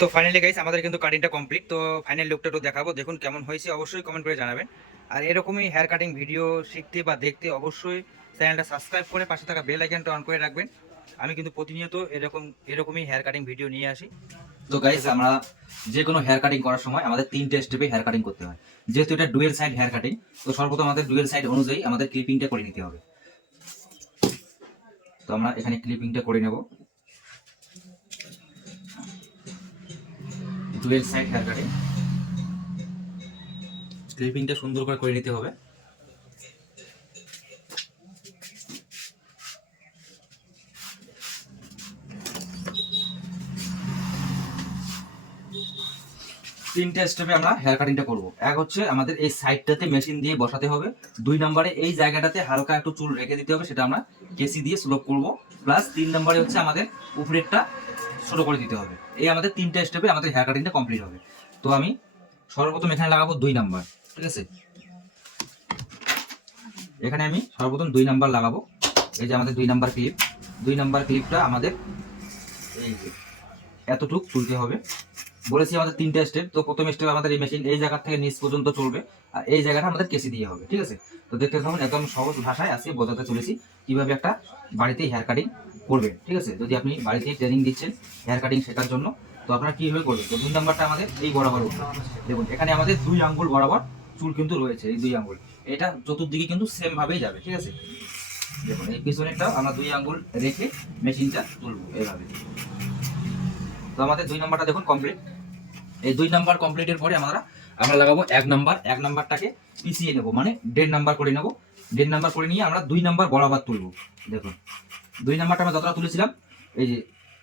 তো finally guys আমাদের কিন্তু কাটিংটা কমপ্লিট তো ফাইনাল লুকটা একটু দেখাবো, দেখুন কেমন হয়েছে, অবশ্যই কমেন্ট করে জানাবেন। আর এরকমই হেয়ার কাটিং ভিডিও শিখতে বা দেখতে অবশ্যই চ্যানেলটা সাবস্ক্রাইব করে পাশে থাকা বেল আইকনটা অন করে রাখবেন। আমি কিন্তু প্রতিনিয়ত এরকম, এরকমই হেয়ার কাটিং ভিডিও নিয়ে আসি। তো গাইস আমরা যে কোনো হেয়ার কাটিং করার সময় আমাদের তিনটে স্টেপে হেয়ার কাটিং করতে হয়। যেহেতু এটা ডুয়েল সাইড হেয়ার কাটিং তো সর্বপ্রথম আমাদের ডুয়েল সাইড অনুযায়ী আমাদের ক্লিপিংটা করে নিতে হবে। তো আমরা এখানে ক্লিপিংটা করে নেব। ডুয়েল সাইড হেয়ার কাটিং ক্লিপিংটা সুন্দর করে করে নিতে হবে। তিনটে স্টেপে আমরা হেয়ার কাটিংটা করব। এক হচ্ছে আমাদের এই সাইডটাতে মেশিন দিয়ে বসাতে হবে। দুই নম্বরে এই জায়গাটাতে হালকা একটু চুল রেখে দিতে হবে, সেটা আমরা কেসি দিয়ে স্লোপ করব। প্লাস তিন নম্বরে হচ্ছে আমাদের উপরেরটা ছোট করে দিতে হবে। এই আমাদের তিনটে স্টেপে আমাদের হেয়ার কাটিংটা কমপ্লিট হবে। তো আমি সর্বপ্রথম এখানে লাগাবো দুই নাম্বার ঠিক আছে? এখানে আমি সর্বপ্রথম দুই নাম্বার লাগাবো। এই যে আমাদের দুই নাম্বার ক্লিপ দুই নাম্বার ক্লিপটা আমাদের এই এতটুক তুলতে হবে। বলেছি আমাদের তিনটে স্টেপ তো প্রথম স্টেপ আমাদের এই মেশিন এই জায়গা থেকে নিচ পর্যন্ত চলবে আর এই জায়গাটা আমাদের কেসি দিয়ে হবে, ঠিক আছে? তো দেখতে থাকুন, একদম সহজ ভাষায় আজকে বোঝাতে চলেছি কীভাবে একটা বাড়িতে হেয়ার কাটিং করবে ঠিক আছে? যদি আপনি বাড়িতে ট্রেনিং দিচ্ছেন হেয়ার কাটিং শেখার জন্য, তো আপনারা কীভাবে করবেন? তো দুই নাম্বারটা আমাদের এই বরাবর। দেখুন, এখানে আমাদের দুই আঙ্গুল বরাবর চুল কিন্তু রয়েছে, এই দুই আঙ্গুল। এটা চতুর্দিকে কিন্তু সেম ভাবেই যাবে, ঠিক আছে? দেখুন, এই পিছনেরটাও আমরা দুই আঙ্গুল রেখে মেশিনটা তুলবো, এইভাবে। তো আমাদের দুই নাম্বারটা দেখুন কমপ্লিট এই দুই নাম্বার কমপ্লিটের পরে আমরা আমরা লাগাবো এক নাম্বার, এক নাম্বারটাকে পিছিয়ে নেব মানে দেড় নাম্বার করে নেব। দেড় নাম্বার করে নিয়ে আমরা দুই নাম্বার বরাবর তুলবো, দেখুন। দুই নাম্বারটা আমরা যতটা তুলেছিলাম, এই যে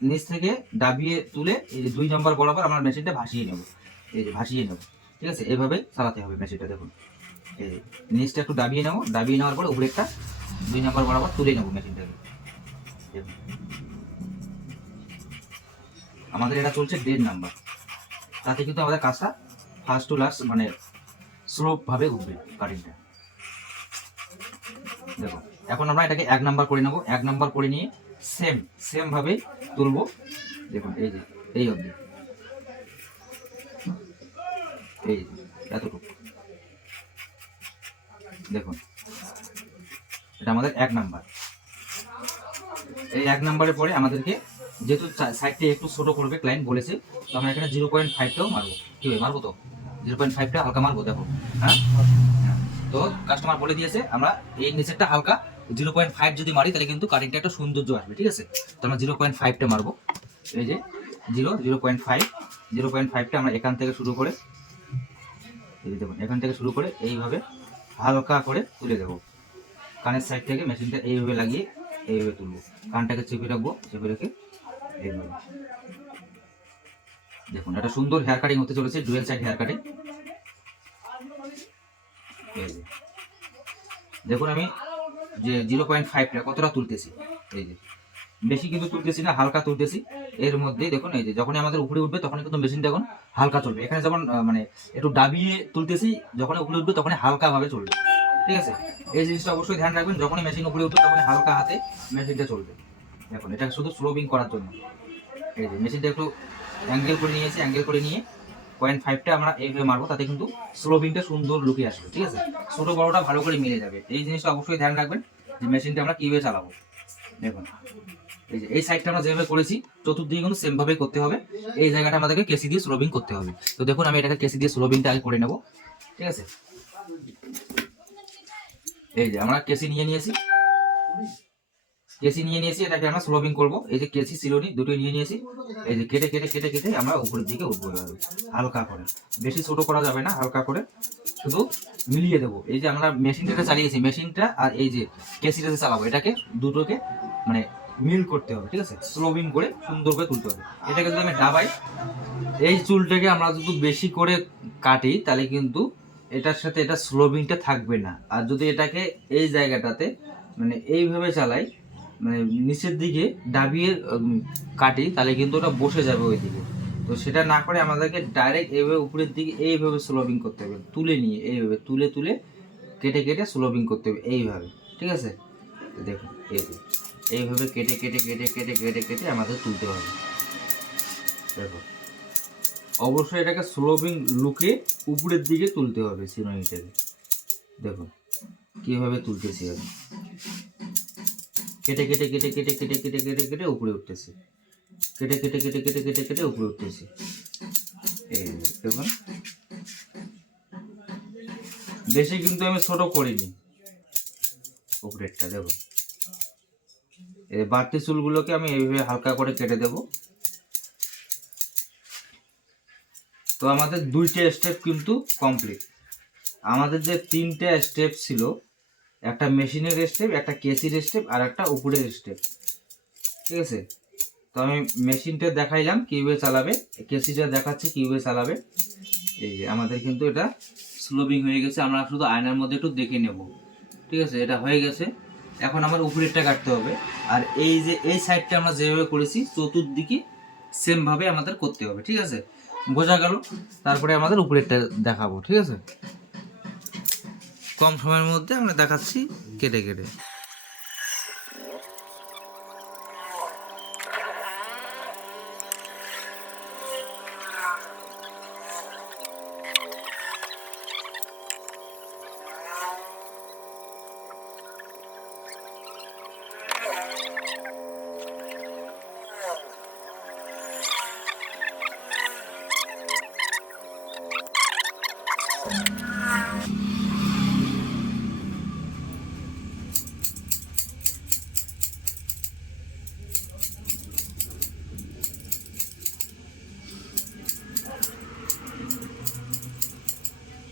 নিচ থেকে ডাবিয়ে তুলে এই যে দুই নাম্বার বরাবর আমরা মেশিনটা ভাসিয়ে নেব, এই যে ভাসিয়ে নেব, ঠিক আছে? এভাবে চালাতে হবে মেশিনটা, দেখুন। এই নিচটা একটু দাবিয়ে নেব দাবিয়ে নেওয়ার পরে উপরেরটা দুই নাম্বার বরাবর তুলে নেব মেশিনটাকে আমাদের এটা চলছে দেড় নাম্বার। তাতে কিন্তু আমাদের কাজটা ফার্স্ট টু লাস্ট মানে স্লো ভাবে উঠবে কারেন্টটা দেখো, এখন আমরা এটাকে এক নাম্বার করে নেব। এক নাম্বার করে নিয়ে সেম সেম ভাবে তুলবো। দেখুন, এই যে, এই অবধি। এই এতটুকু। দেখুন, এটা আমাদের এক নাম্বার এই এক নাম্বারের পরে আমাদেরকে যেহেতু সাইডটা একটু ছোট করবে ক্লায়েন্ট বলেছে, তো আমরা এখানে জিরো পয়েন্ট ফাইভটাও মারবো। কি হবে, মারবো তো? জিরো পয়েন্ট ফাইভটা হালকা মারবো, দেখো। হ্যাঁ। তো কাস্টমার বলে দিয়েছে, আমরা এই নিচেরটা হালকা জিরো পয়েন্ট ফাইভ যদি মারি, তাহলে কিন্তু কারেন্টটা একটা সৌন্দর্য আসবে, ঠিক আছে? তো আমরা জিরো পয়েন্ট ফাইভটা মারবো। এই যে zero zero point five zero point ফাইভটা আমরা এখান থেকে শুরু করে দেখুন, এখান থেকে শুরু করে এইভাবে হালকা করে তুলে দেবো। কানের সাইড থেকে মেশিনটা এইভাবে লাগিয়ে এইভাবে তুলবো। কানটাকে চেপে রাখব, চেপে রেখে এইভাবে দেখুন, একটা সুন্দর হেয়ার কাটিং হতে চলেছে ডুয়েল সাইড হেয়ার কাটিং দেখুন আমি যে জিরো পয়েন্ট ফাইভটা কতটা তুলতেছি, এই যে। বেশি কিন্তু তুলতেছি না, হালকা তুলতেছি। এর মধ্যে দেখুন, এই যে যখনই আমাদের উপরে উঠবে তখন কিন্তু মেশিনটা এখন হালকা চলবে। এখানে যখন মানে একটু ডাবিয়ে তুলতেছি যখন উপরে উঠবে তখন হালকাভাবে চলবে। ঠিক আছে? এই জিনিসটা অবশ্যই ধ্যান রাখবেন, যখনই মেশিন উপরে উঠবে তখন হালকা হাতে মেশিনটা চলবে। দেখুন, এটা শুধু স্লোবিং করার জন্য। এই যে মেশিনটা একটু অ্যাঙ্গেল করে নিয়েছি অ্যাঙ্গেল করে নিয়ে পয়েন্ট ফাইভটা আমরা এইভাবে মারবো, তাতে কিন্তু স্লোবিংটা সুন্দর লুকে আসবে, ঠিক আছে? ছোটো বড়োটা ভালো করে মিলে যাবে। এই জিনিসটা অবশ্যই ধ্যান রাখবেন যে মেশিনটা আমরা কীভাবে চালাবো। দেখুন, এই যে এই সাইডটা আমরা যেভাবে করেছি, চতুর্দিকে কিন্তু সেম ভাবে করতে হবে। এই জায়গাটা আমাদেরকে কেসি দিয়ে স্লোবিং করতে হবে। তো দেখুন, আমি এটাকে কেসি দিয়ে স্লোবিংটা আগে করে নেব, ঠিক আছে? এই যে আমরা কেসি নিয়ে নিয়েছি। কেসি নিয়ে নিয়েছি, এটাকে আমরা স্লোবিং করব। এই যে কেসি, সিলোনি, দুটোই নিয়ে নিয়েছি। এই যে কেটে কেটে কেটে কেটে আমরা উপরের দিকে উঠবো এভাবে, হালকা করে। বেশি ছোটো করা যাবে না, হালকা করে শুধু মিলিয়ে দেবো। এই যে আমরা মেশিনটাকে চালিয়েছি, মেশিনটা আর এই যে কেসিটা যে চালাবো, এটাকে দুটোকে মানে মিল করতে হবে, ঠিক আছে? স্লোবিং করে সুন্দর করে তুলতে হবে। এটাকে যদি আমি ডাবাই এই চুলটাকে আমরা যদি বেশি করে কাটি, তাহলে কিন্তু এটার সাথে এটা স্লোবিংটা থাকবে না। আর যদি এটাকে এই জায়গাটাতে মানে এইভাবে চালাই মানে নিচের দিকে ডাবিয়ে কাটি, তাহলে কিন্তু ওটা বসে যাবে ওই দিকে তো সেটা না করে আমাদেরকে ডাইরেক্ট এইভাবে উপরের দিকে এইভাবে স্লোবিং করতে হবে। তুলে নিয়ে এইভাবে, তুলে তুলে কেটে কেটে স্লোবিং করতে হবে এইভাবে। ঠিক আছে? দেখুন, এই যে, এইভাবে কেটে কেটে কেটে কেটে কেটে কেটে আমাদের তুলতে হবে। দেখো অবশ্যই এটাকে স্লোবিং লুকে উপরের দিকে তুলতে হবে সিনোনিটাকে দেখুন, কীভাবে তুলতেছি আমি। কেটে কেটে কেটে কেটে কেটে কেটে কেটে কেটে উপরে উঠতেছে কেটে কেটে কেটে কেটে কেটে কেটে উপরে উঠতেছে এই দেখুন বেশি কিন্তু আমি ছোট করিনি উপরেরটা দেখুন এই বাড়তি চুলগুলোকে আমি এইভাবে হালকা করে কেটে দেব তো আমাদের দুইটা স্টেপ কিন্তু কমপ্লিট আমাদের যে তিনটা স্টেপ ছিল একটা মেশিনের স্টেপ একটা কেসির স্টেপ আর একটা উপরের স্টেপ ঠিক আছে? তো আমি মেশিনটা দেখাইলাম, কীভাবে চালাবে। কেসিটা দেখাচ্ছি, কীভাবে চালাবে। এই আমাদের কিন্তু এটা স্লোবিং হয়ে গেছে। আমরা শুধু আয়নার মধ্যে একটু দেখে নেব। ঠিক আছে? এটা হয়ে গেছে। এখন আমার উপরেরটা কাটতে হবে। আর এই যে, এই সাইডটা আমরা যেভাবে করেছি, চতুর্দিকে সেমভাবে আমাদের করতে হবে। ঠিক আছে? বোঝা গেল? তারপরে আমাদের উপরেরটা দেখাবো। ঠিক আছে? কম সময়ের মধ্যে আমরা দেখাচ্ছি কেটে কেটে।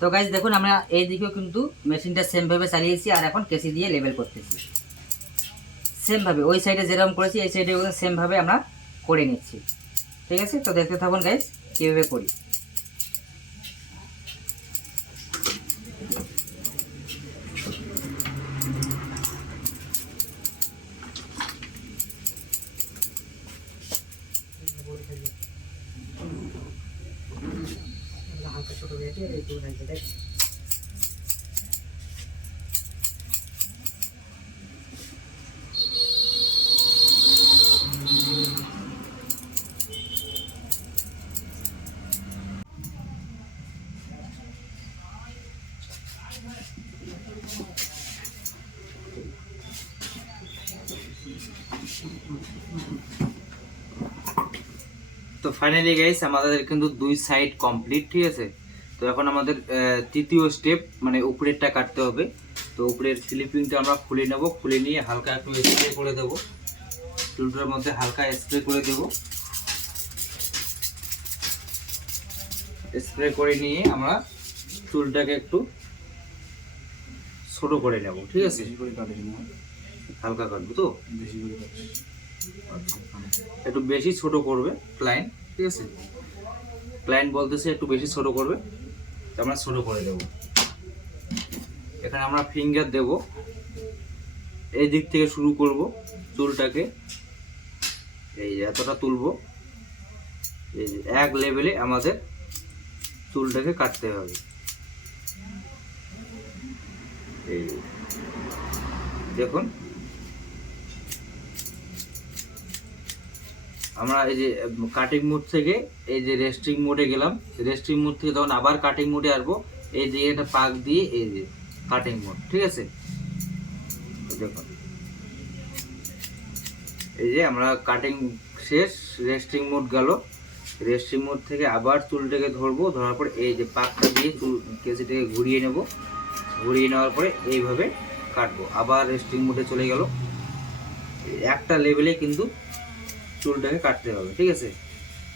তো গাইজ দেখুন, আমরা এই দিকেও কিন্তু মেশিনটা সেমভাবে চালিয়েছি আর এখন কেসি দিয়ে লেবেল করতেছি। সেমভাবে ওই সাইডে যেরকম করেছি, এই সাইডে সেমভাবে আমরা করে নিচ্ছি। ঠিক আছে? তো দেখতে থাকুন গাইজ কীভাবে করি তো ফাইনালি গাইস আমাদের কিন্তু দুই সাইড কমপ্লিট ঠিক আছে? তো এখন আমাদের তৃতীয় স্টেপ মানে উপরেরটা কাটতে হবে। তো উপরের স্লিপিংটা আমরা খুলে নেব খুলে নিয়ে হালকা একটু স্প্রে করে দেবো। চুলটার মধ্যে হালকা স্প্রে করে দেব। স্প্রে করে নিয়ে আমরা চুলটাকে একটু ছোট করে নেব ঠিক আছে? হালকা কাটবো তো? একটু বেশি ছোট করবে ক্লায়েন্ট ঠিক আছে? ক্লায়েন্ট বলতেছে একটু বেশি ছোট করবে, তো আমরা ছোট করে দেব। এখানে আমরা ফিঙ্গার দেব। এই দিক থেকে শুরু করব চুলটাকে। এই এতটা তুলবো। এই যে এক লেভেলে আমাদের চুলটাকে কাটতে হবে। এই দেখুন আমরা এই যে কাটিং মোড থেকে এই যে রেস্টিং মোডে গেলাম। রেস্টিং মোড থেকে তখন আবার কাটিং মোডে আসব। এই যে একটা পাক দিয়ে এই যে কাটিং মোড ঠিক আছে? দেখুন এই যে আমরা কাটিং শেষ রেস্টিং মোড গেল। রেস্টিং মোড থেকে আবার চুলটাকে ধরবো, ধরার পরে এই যে পাকটা দিয়ে চুল কেসিটাকে ঘুরিয়ে নেব। ঘুরিয়ে নেওয়ার পরে এইভাবে কাটবো। আবার রেস্টিং মোডে চলে গেল। একটা লেভেলে কিন্তু চুলটাকে কাটতে হবে, ঠিক আছে?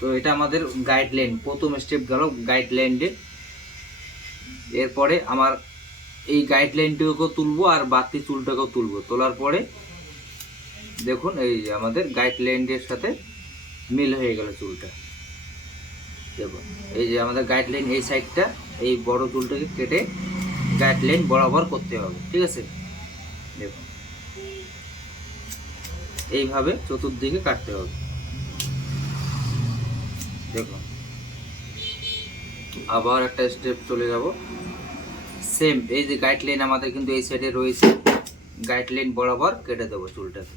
তো এটা আমাদের গাইডলাইন প্রথম স্টেপ গেল গাইডলাইনডে এরপরে আমার এই গাইডলাইনটাকেও তুলবো আর বাকি চুলটাকেও তুলবো। তোলার পরে দেখুন, এই আমাদের গাইডলাইনের সাথে মিল হয়ে গেল চুলটা। দেখুন, এই যে আমাদের গাইডলাইন এই সাইডটা এই বড় চুলটাকে কেটে গাইডলাইন বরাবর করতে হবে, ঠিক আছে? দেখুন। এইভাবে চতুর্দিকে কাটতে হবে। দেখুন। আবার একটা স্টেপ চলে যাব। সেম এই যে গাইডলাইন আমাদের কিন্তু এই সাইডে রয়েছে। গাইডলাইন বরাবর কেটে দেবো চুলটাকে।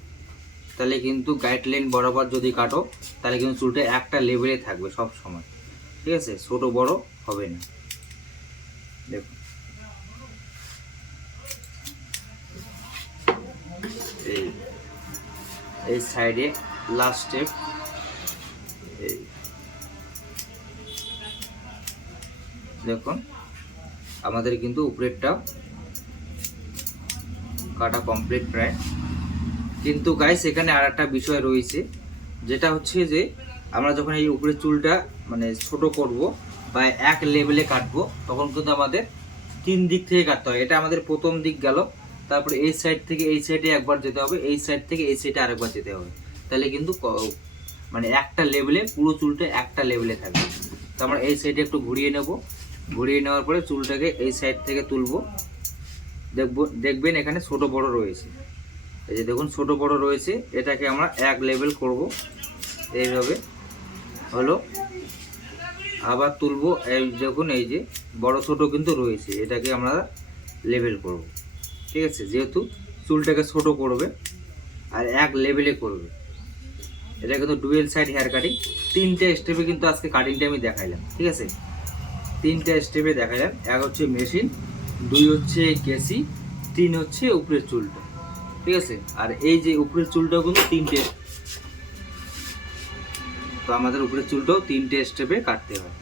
তাহলে কিন্তু গাইডলাইন বরাবর যদি কাটো, তাহলে কিন্তু চুলটা একটা লেভেলে থাকবে সব সময় ঠিক আছে? ছোট বড় হবে না। দেখুন এই এই সাইডে লাস্ট স্টেপ দেখুন, আমাদের কিন্তু উপরেরটা কাটা কমপ্লিট প্রায়। কিন্তু গাইস এখানে আর একটা বিষয় রয়েছে, যেটা হচ্ছে যে আমরা যখন এই উপরের চুলটা মানে ছোট করব বা এক লেভেলে কাটবো, তখন কিন্তু আমাদের তিন দিক থেকে কাটতে হয়। এটা আমাদের প্রথম দিক গেল। তারপরে এই সাইড থেকে এই সাইডে একবার যেতে হবে, এই সাইড থেকে এই সাইডে আরেকবার যেতে হবে। তাহলে কিন্তু মানে একটা লেভেলে পুরো চুলটা একটা লেভেলে থাকবে। তো আমরা এই সাইডে একটু ঘুরিয়ে নেব। ঘুরিয়ে নেওয়ার পরে চুলটাকে এই সাইড থেকে তুলবো। দেখব, দেখবেন এখানে ছোট বড় রয়েছে। এই যে দেখুন, ছোট বড় রয়েছে। এটাকে আমরা এক লেভেল করব। এইভাবে হলো। আবার তুলবো, এই দেখুন, এই যে বড় ছোট কিন্তু রয়েছে। এটাকে আমরা লেভেল করব। ঠিক আছে? যেহেতু চুলটাকে ছোট করবে আর এক লেভেলে করবে। এটা কিন্তু ডুয়েল সাইড হেয়ার কাটিং তিনটে স্টেপে কিন্তু আজকে কাটিংটা আমি দেখাইলাম ঠিক আছে? তিনটে স্টেপে দেখালাম এক হচ্ছে মেশিন দুই হচ্ছে কেসি তিন হচ্ছে উপরের চুলটা ঠিক আছে? আর এই যে উপরের চুলটাও কিন্তু তিনটে তো আমাদের উপরের চুলটাও তিনটে স্টেপে কাটতে হয়।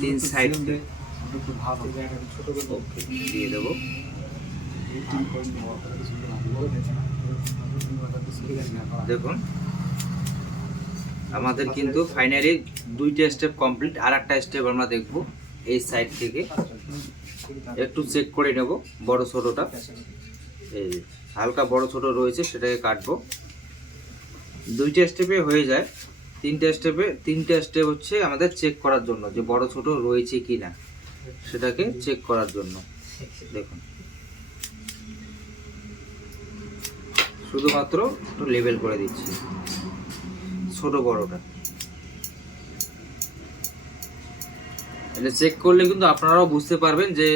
তিন সাইড ওকে দিয়ে দেবো। দেখুন আমাদের কিন্তু ফাইনালি দুইটা স্টেপ কমপ্লিট আর একটা স্টেপ আমরা দেখব এই সাইড থেকে। একটু চেক করে নেব বড় ছোটটা। এই হালকা বড় ছোট রয়েছে সেটাকে কাটবো। দুইটা স্টেপে হয়ে যায়। তিনটে স্টেপে তিনটে স্টেপ হচ্ছে আমাদের চেক করার জন্য যে বড় ছোট রয়েছে কি না সেটাকে চেক করার জন্য। দেখুন। শুধুমাত্র একটু লেবেল করে দিচ্ছি। ছোট বড়টা। এটা চেক করলে কিন্তু আপনারাও বুঝতে পারবেন যে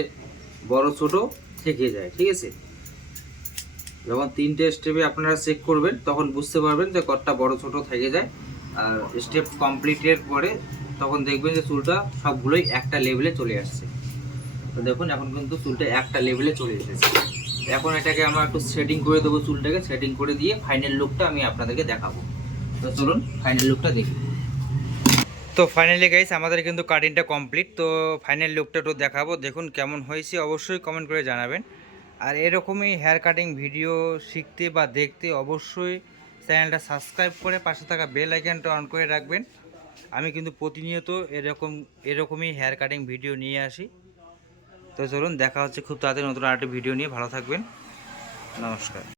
বড় ছোট থেকে যায়, ঠিক আছে? যখন তিনটে স্টেপে আপনারা চেক করবেন, তখন বুঝতে পারবেন যে কতটা বড় ছোট থেকে যায়। আর স্টেপ কমপ্লিটের পরে তখন দেখবেন যে চুলটা সবগুলোই একটা লেভেলে চলে আসছে। তো দেখুন, এখন কিন্তু চুলটা একটা লেভেলে চলে এসেছে। এখন এটাকে আমরা একটু সেটিং করে দেবো চুলটাকে সেটিং করে দিয়ে ফাইনাল লুকটা আমি আপনাদেরকে দেখাবো। তো চলুন ফাইনাল লুকটা দেখি। তো ফাইনালি গাইস আমাদের কিন্তু কাটিংটা কমপ্লিট তো ফাইনাল লুকটা একটু দেখাবো। দেখুন কেমন হয়েছে, অবশ্যই কমেন্ট করে জানাবেন। আর এরকমই হেয়ার কাটিং ভিডিও শিখতে বা দেখতে অবশ্যই চ্যানেলটা সাবস্ক্রাইব করে পাশে থাকা বেল আইকনটা অন করে রাখবেন। আমি কিন্তু প্রতিনিয়ত এরকম, এরকমই হেয়ার কাটিং ভিডিও নিয়ে আসি। তো চলুন, দেখা হচ্ছে খুব তাড়াতাড়ি নতুন আরেকটি ভিডিও নিয়ে। ভালো থাকবেন। নমস্কার।